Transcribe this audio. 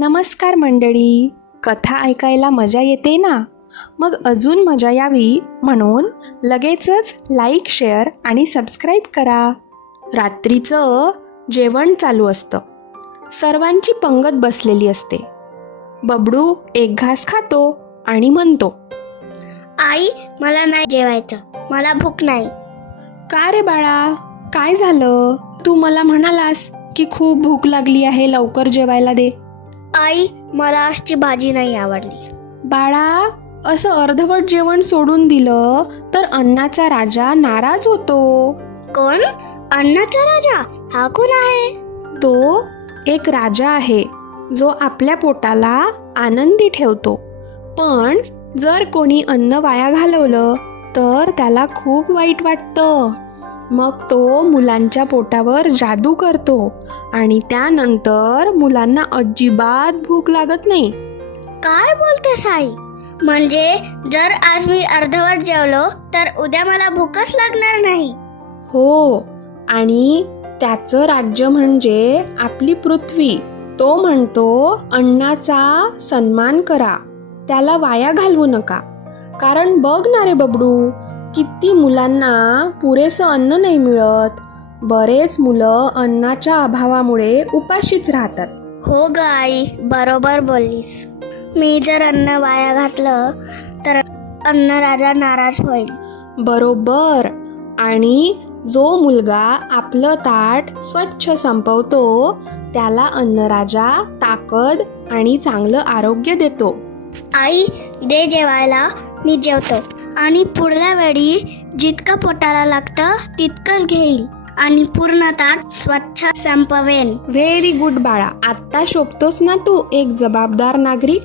नमस्कार मंडळी. कथा ऐकायला मजा येते ना? मग अजून मजा यावी म्हणून लगेचच लाईक शेअर आणि सबस्क्राईब करा. रात्रीचं जेवण चालू असतं. सर्वांची पंगत बसलेली असते. बबडू एक घास खातो आणि म्हणतो आई मला नाही जेवायचं. मला भूक नाही. का रे बाळा? काय झालं? तू मला म्हणालास की खूप भूक लागली आहे लवकर जेवायला दे. आई मला आजची भाजी नाही आवडली. बाळा असं अर्धवट जेवण सोडून दिलं तर अन्नाचा राजा नाराज होतो. कोण? अन्नाचा राजा? हा कोण आहे? तो एक राजा आहे जो आपल्या पोटाला आनंदी ठेवतो. पण जर कोणी अन्न वाया घालवलं तर त्याला खूप वाईट वाटतं. मग तो मुलांच्या पोटावर जादू करतो आणि त्यानंतर मुलांना अजिबात भूक लागत नाही. काय बोलतेस आई? म्हणजे जर आज मी अर्धवट जेवलो तर उद्या मला भूकच लागणार नाही. हो आणि त्याचं राज्य म्हणजे आपली पृथ्वी. तो म्हणतो अन्नाचा सन्मान करा. त्याला वाया घालवू नका. कारण बघ ना रे बबडू किती मुलांना पुरेसं अन्न नाही मिळत. बरेच मुलं अन्नाच्या अभावामुळे उपाशीच राहतात. हो ग आई बरोबर बोललीस. मी जर अन्न वाया घातलं तर अन्न राजा नाराज होईल. बरोबर. आणि जो मुलगा आपलं ताट स्वच्छ संपवतो त्याला अन्नराजा ताकद आणि चांगलं आरोग्य देतो. आई दे जेवायला. मी जेवतो. आणि पुढल्या वेळी जितकं पोटाला लागतं तितकंच घेईल. आणि पूर्ण ताट स्वच्छ संपवेन. व्हेरी गुड बाळा. आत्ता शोभतोस ना तू एक जबाबदार नागरिक?